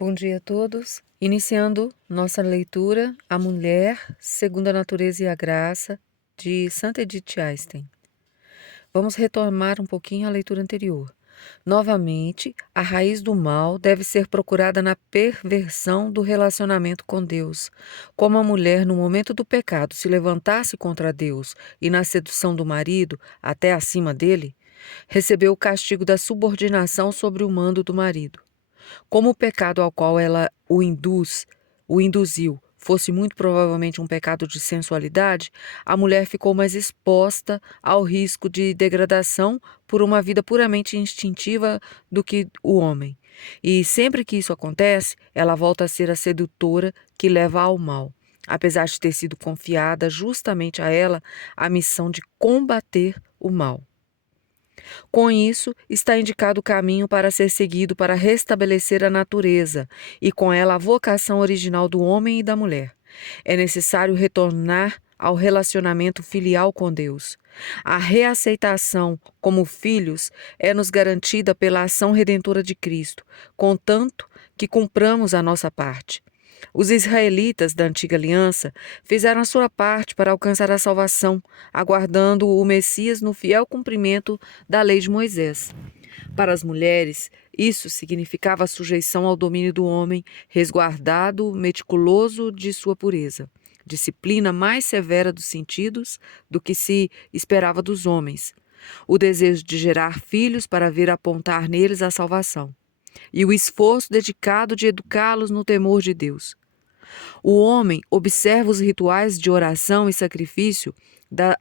Bom dia a todos. Iniciando nossa leitura, A Mulher, segundo a Natureza e a Graça, de Santa Edith Einstein. Vamos retomar um pouquinho a leitura anterior. Novamente, a raiz do mal deve ser procurada na perversão do relacionamento com Deus. Como a mulher, no momento do pecado, se levantasse contra Deus e na sedução do marido, até acima dele, recebeu o castigo da subordinação sobre o mando do marido. Como o pecado ao qual ela o induziu, fosse muito provavelmente um pecado de sensualidade, a mulher ficou mais exposta ao risco de degradação por uma vida puramente instintiva do que o homem. E sempre que isso acontece, ela volta a ser a sedutora que leva ao mal, apesar de ter sido confiada justamente a ela a missão de combater o mal. Com isso, está indicado o caminho para ser seguido para restabelecer a natureza e com ela a vocação original do homem e da mulher. É necessário retornar ao relacionamento filial com Deus. A reaceitação como filhos é-nos garantida pela ação redentora de Cristo, contanto que cumpramos a nossa parte. Os israelitas da antiga aliança fizeram a sua parte para alcançar a salvação, aguardando o Messias no fiel cumprimento da lei de Moisés. Para as mulheres, isso significava a sujeição ao domínio do homem, resguardado, meticuloso de sua pureza. Disciplina mais severa dos sentidos do que se esperava dos homens. O desejo de gerar filhos para ver apontar neles a salvação. E o esforço dedicado de educá-los no temor de Deus. O homem observa os rituais de oração e sacrifício,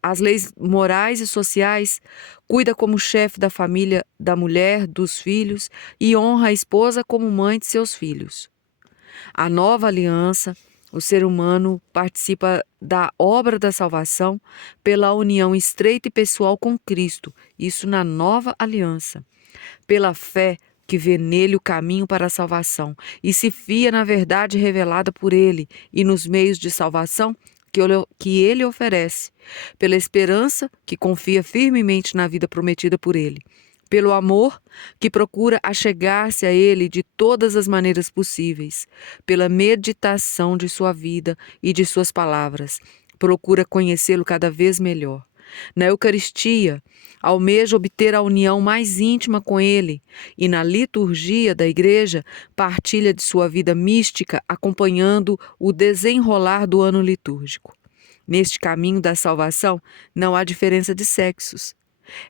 as leis morais e sociais, cuida como chefe da família, da mulher, dos filhos e honra a esposa como mãe de seus filhos. A nova aliança, o ser humano participa da obra da salvação pela união estreita e pessoal com Cristo, isso na nova aliança. Pela fé, que vê nele o caminho para a salvação e se fia na verdade revelada por ele e nos meios de salvação que ele oferece, pela esperança que confia firmemente na vida prometida por ele, pelo amor que procura achegar-se a ele de todas as maneiras possíveis, pela meditação de sua vida e de suas palavras, procura conhecê-lo cada vez melhor. Na Eucaristia, almeja obter a união mais íntima com Ele e na liturgia da Igreja partilha de sua vida mística acompanhando o desenrolar do ano litúrgico. Neste caminho da salvação não há diferença de sexos.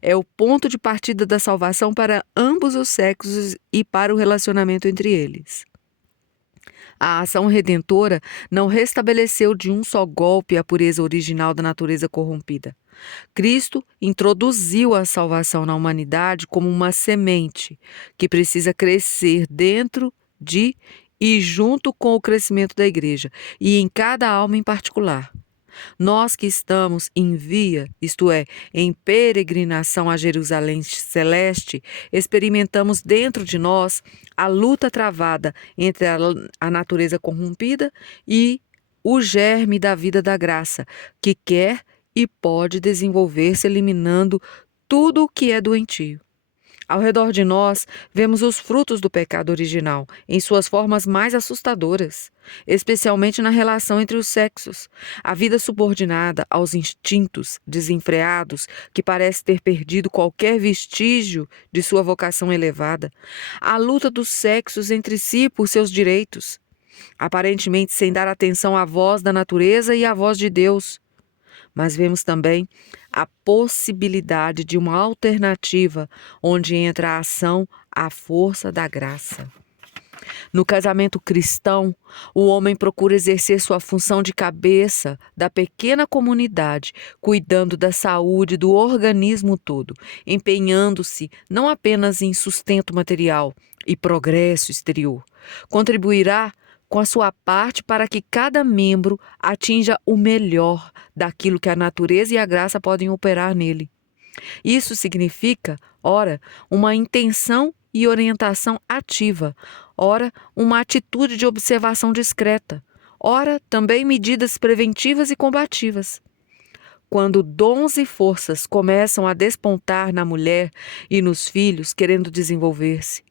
É o ponto de partida da salvação para ambos os sexos e para o relacionamento entre eles. A ação redentora não restabeleceu de um só golpe a pureza original da natureza corrompida. Cristo introduziu a salvação na humanidade como uma semente que precisa crescer dentro de e junto com o crescimento da igreja e em cada alma em particular. Nós que estamos em via, isto é, em peregrinação a Jerusalém celeste, experimentamos dentro de nós a luta travada entre a natureza corrompida e o germe da vida da graça, que quer e pode desenvolver-se eliminando tudo o que é doentio. Ao redor de nós, vemos os frutos do pecado original, em suas formas mais assustadoras, especialmente na relação entre os sexos. A vida subordinada aos instintos desenfreados, que parece ter perdido qualquer vestígio de sua vocação elevada. A luta dos sexos entre si por seus direitos, aparentemente sem dar atenção à voz da natureza e à voz de Deus. Mas vemos também a possibilidade de uma alternativa onde entra a ação, a força da graça. No casamento cristão, o homem procura exercer sua função de cabeça da pequena comunidade, cuidando da saúde do organismo todo, empenhando-se não apenas em sustento material e progresso exterior. Contribuirá com a sua parte para que cada membro atinja o melhor daquilo que a natureza e a graça podem operar nele. Isso significa, ora, uma intenção e orientação ativa, ora, uma atitude de observação discreta, ora, também medidas preventivas e combativas. Quando dons e forças começam a despontar na mulher e nos filhos querendo desenvolver-se,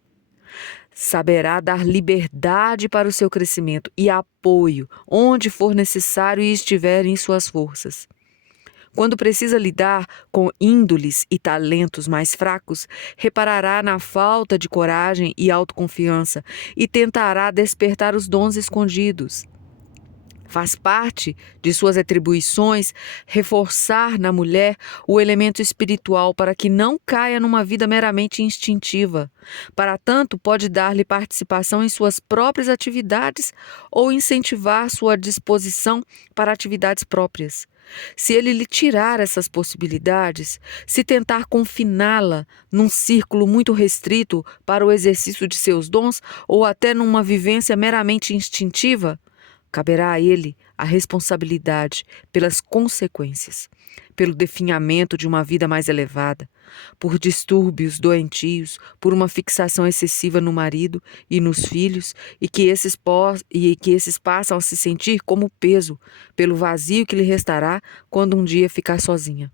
saberá dar liberdade para o seu crescimento e apoio onde for necessário e estiver em suas forças. Quando precisa lidar com índoles e talentos mais fracos, reparará na falta de coragem e autoconfiança e tentará despertar os dons escondidos. Faz parte de suas atribuições reforçar na mulher o elemento espiritual para que não caia numa vida meramente instintiva. Para tanto, pode dar-lhe participação em suas próprias atividades ou incentivar sua disposição para atividades próprias. Se ele lhe tirar essas possibilidades, se tentar confiná-la num círculo muito restrito para o exercício de seus dons ou até numa vivência meramente instintiva, caberá a ele a responsabilidade pelas consequências, pelo definhamento de uma vida mais elevada, por distúrbios doentios, por uma fixação excessiva no marido e nos filhos, e que esses passam a se sentir como peso, pelo vazio que lhe restará quando um dia ficar sozinha.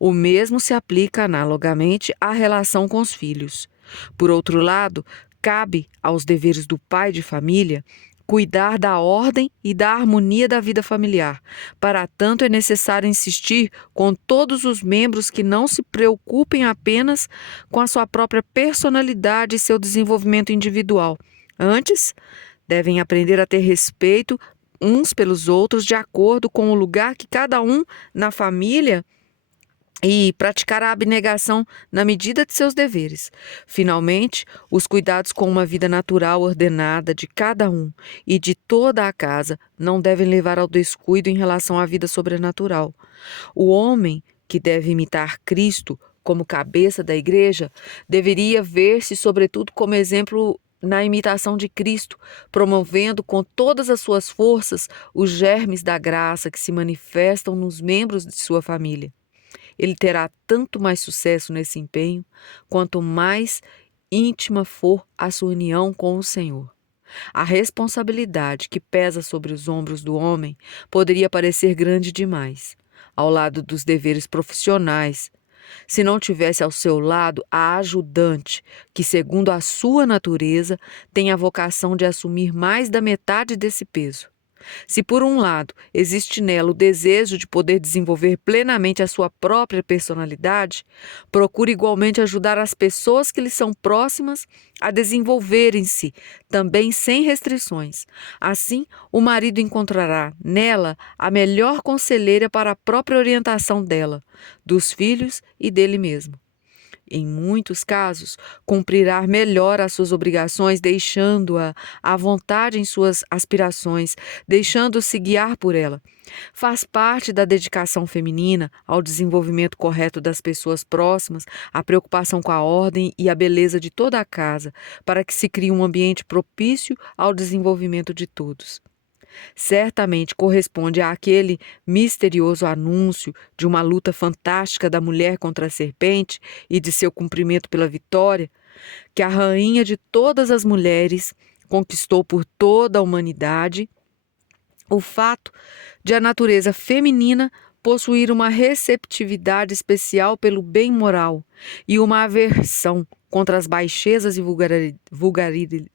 O mesmo se aplica analogamente à relação com os filhos. Por outro lado, cabe aos deveres do pai de família cuidar da ordem e da harmonia da vida familiar. Para tanto, é necessário insistir com todos os membros que não se preocupem apenas com a sua própria personalidade e seu desenvolvimento individual. Antes, devem aprender a ter respeito uns pelos outros de acordo com o lugar que cada um na família e praticar a abnegação na medida de seus deveres. Finalmente, os cuidados com uma vida natural ordenada de cada um e de toda a casa não devem levar ao descuido em relação à vida sobrenatural. O homem que deve imitar Cristo como cabeça da igreja deveria ver-se, sobretudo, como exemplo na imitação de Cristo, promovendo com todas as suas forças os germes da graça que se manifestam nos membros de sua família. Ele terá tanto mais sucesso nesse empenho, quanto mais íntima for a sua união com o Senhor. A responsabilidade que pesa sobre os ombros do homem poderia parecer grande demais, ao lado dos deveres profissionais, se não tivesse ao seu lado a ajudante, que, segundo a sua natureza, tem a vocação de assumir mais da metade desse peso. Se, por um lado, existe nela o desejo de poder desenvolver plenamente a sua própria personalidade, procure igualmente ajudar as pessoas que lhe são próximas a desenvolverem-se, também sem restrições. Assim, o marido encontrará nela a melhor conselheira para a própria orientação dela, dos filhos e dele mesmo. Em muitos casos, cumprirá melhor as suas obrigações, deixando-a à vontade em suas aspirações, deixando-se guiar por ela. Faz parte da dedicação feminina ao desenvolvimento correto das pessoas próximas, a preocupação com a ordem e a beleza de toda a casa, para que se crie um ambiente propício ao desenvolvimento de todos. Certamente corresponde àquele misterioso anúncio de uma luta fantástica da mulher contra a serpente e de seu cumprimento pela vitória, que a rainha de todas as mulheres conquistou por toda a humanidade, o fato de a natureza feminina possuir uma receptividade especial pelo bem moral e uma aversão contra as baixezas e vulgaridades,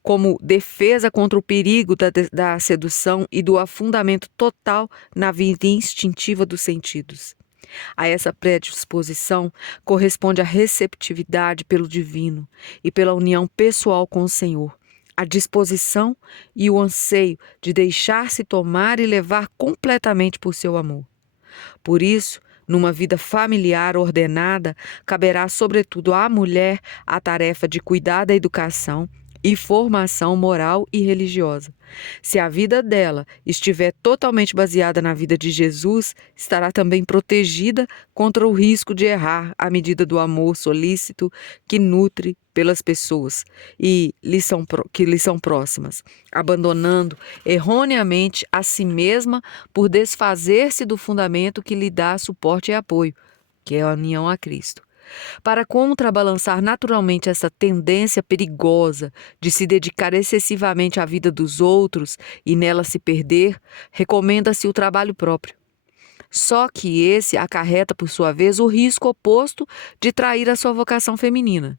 como defesa contra o perigo da sedução e do afundamento total na vida instintiva dos sentidos. A essa predisposição corresponde a receptividade pelo divino e pela união pessoal com o Senhor, a disposição e o anseio de deixar-se tomar e levar completamente por seu amor. Por isso, numa vida familiar ordenada, caberá sobretudo à mulher a tarefa de cuidar da educação e formação moral e religiosa. Se a vida dela estiver totalmente baseada na vida de Jesus, estará também protegida contra o risco de errar à medida do amor solícito que nutre pelas pessoas que lhe são próximas, abandonando erroneamente a si mesma por desfazer-se do fundamento que lhe dá suporte e apoio, que é a união a Cristo. Para contrabalançar naturalmente essa tendência perigosa de se dedicar excessivamente à vida dos outros e nela se perder, recomenda-se o trabalho próprio. Só que esse acarreta, por sua vez, o risco oposto de trair a sua vocação feminina.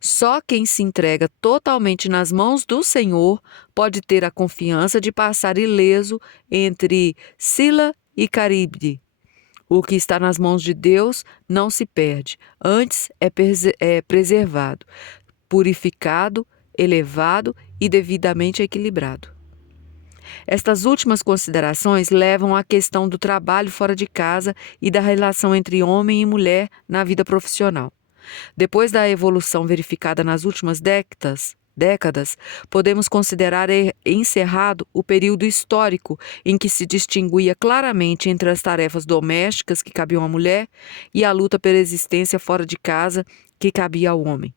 Só quem se entrega totalmente nas mãos do Senhor pode ter a confiança de passar ileso entre Sila e Caribe. O que está nas mãos de Deus não se perde, antes é preservado, purificado, elevado e devidamente equilibrado. Estas últimas considerações levam à questão do trabalho fora de casa e da relação entre homem e mulher na vida profissional. Depois da evolução verificada nas últimas décadas, podemos considerar encerrado o período histórico em que se distinguia claramente entre as tarefas domésticas que cabiam à mulher e a luta pela existência fora de casa que cabia ao homem.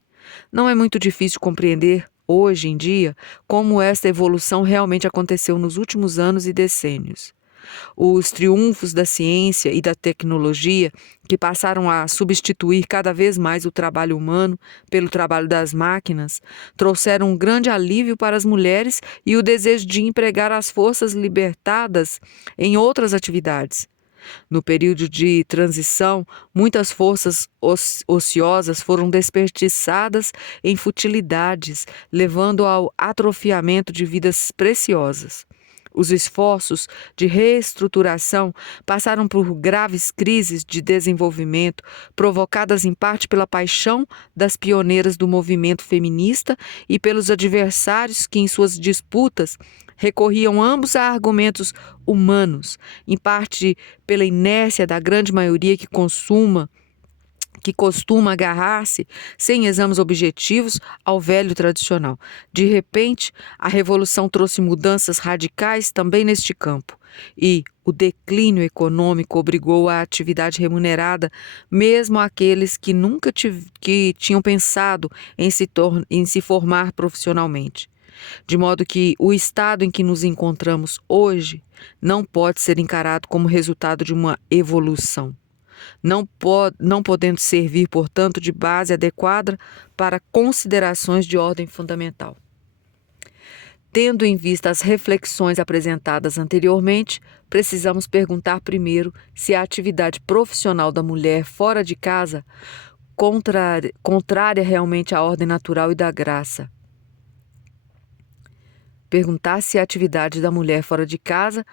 Não é muito difícil compreender, hoje em dia, como esta evolução realmente aconteceu nos últimos anos e decênios. Os triunfos da ciência e da tecnologia, que passaram a substituir cada vez mais o trabalho humano pelo trabalho das máquinas, trouxeram um grande alívio para as mulheres e o desejo de empregar as forças libertadas em outras atividades. No período de transição, muitas forças ociosas foram desperdiçadas em futilidades, levando ao atrofiamento de vidas preciosas. Os esforços de reestruturação passaram por graves crises de desenvolvimento, provocadas em parte pela paixão das pioneiras do movimento feminista e pelos adversários que, em suas disputas, recorriam ambos a argumentos humanos, em parte pela inércia da grande maioria que costuma agarrar-se, sem exames objetivos, ao velho tradicional. De repente, a Revolução trouxe mudanças radicais também neste campo, e o declínio econômico obrigou à atividade remunerada mesmo aqueles que nunca tinham pensado em se formar profissionalmente. De modo que o estado em que nos encontramos hoje não pode ser encarado como resultado de uma evolução. Não podendo servir, portanto, de base adequada para considerações de ordem fundamental. Tendo em vista as reflexões apresentadas anteriormente, precisamos perguntar primeiro se a atividade profissional da mulher fora de casa contrária realmente à ordem natural e da graça. Perguntar se a atividade da mulher fora de casa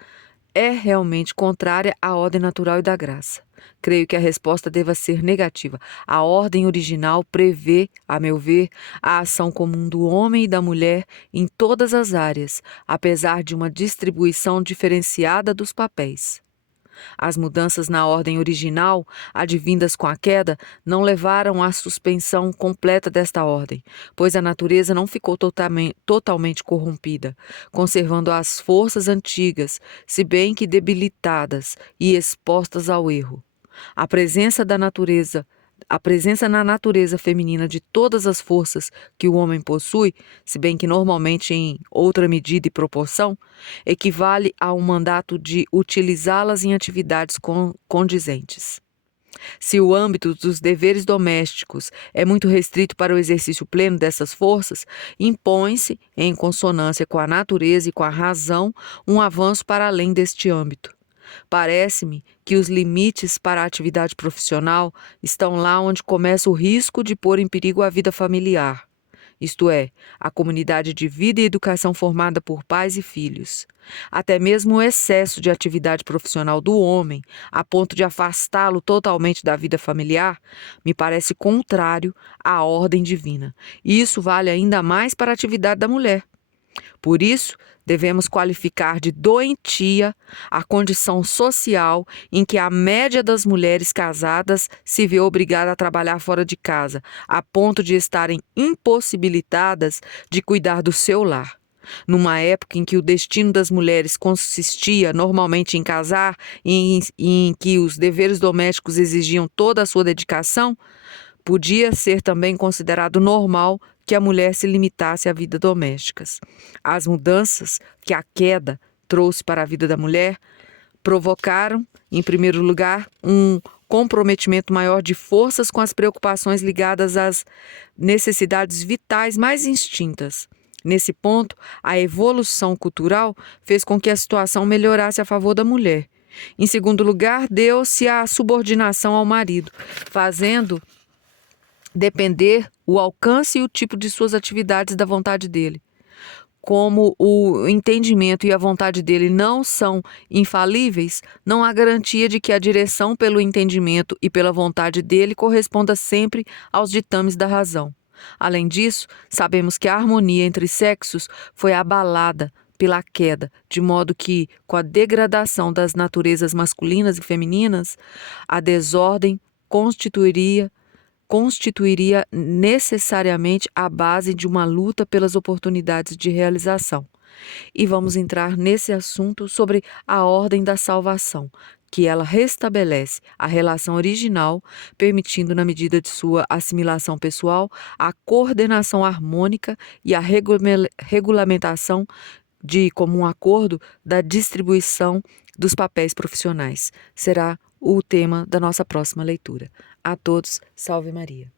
é realmente contrária à ordem natural e da graça. Creio que a resposta deva ser negativa. A ordem original prevê, a meu ver, a ação comum do homem e da mulher em todas as áreas, apesar de uma distribuição diferenciada dos papéis. As mudanças na ordem original, advindas com a queda, não levaram à suspensão completa desta ordem, pois a natureza não ficou totalmente corrompida, conservando as forças antigas, se bem que debilitadas e expostas ao erro. A presença na natureza feminina de todas as forças que o homem possui, se bem que normalmente em outra medida e proporção, equivale a um mandato de utilizá-las em atividades condizentes. Se o âmbito dos deveres domésticos é muito restrito para o exercício pleno dessas forças, impõe-se, em consonância com a natureza e com a razão, um avanço para além deste âmbito. Parece-me que os limites para a atividade profissional estão lá onde começa o risco de pôr em perigo a vida familiar, isto é, a comunidade de vida e educação formada por pais e filhos. Até mesmo o excesso de atividade profissional do homem, a ponto de afastá-lo totalmente da vida familiar, me parece contrário à ordem divina. E isso vale ainda mais para a atividade da mulher. Por isso, devemos qualificar de doentia a condição social em que a média das mulheres casadas se vê obrigada a trabalhar fora de casa, a ponto de estarem impossibilitadas de cuidar do seu lar. Numa época em que o destino das mulheres consistia normalmente em casar e em que os deveres domésticos exigiam toda a sua dedicação, podia ser também considerado normal que a mulher se limitasse à vida doméstica. As mudanças que a queda trouxe para a vida da mulher provocaram, em primeiro lugar, um comprometimento maior de forças com as preocupações ligadas às necessidades vitais mais instintas. Nesse ponto, a evolução cultural fez com que a situação melhorasse a favor da mulher. Em segundo lugar, deu-se a subordinação ao marido, fazendo depender o alcance e o tipo de suas atividades da vontade dele. Como o entendimento e a vontade dele não são infalíveis, não há garantia de que a direção pelo entendimento e pela vontade dele corresponda sempre aos ditames da razão. Além disso, sabemos que a harmonia entre sexos foi abalada pela queda, de modo que, com a degradação das naturezas masculinas e femininas, a desordem constituiria necessariamente a base de uma luta pelas oportunidades de realização. E vamos entrar nesse assunto sobre a ordem da salvação, que ela restabelece a relação original, permitindo, na medida de sua assimilação pessoal, a coordenação harmônica e a regulamentação de comum acordo da distribuição dos papéis profissionais. Será o tema da nossa próxima leitura. A todos, salve Maria.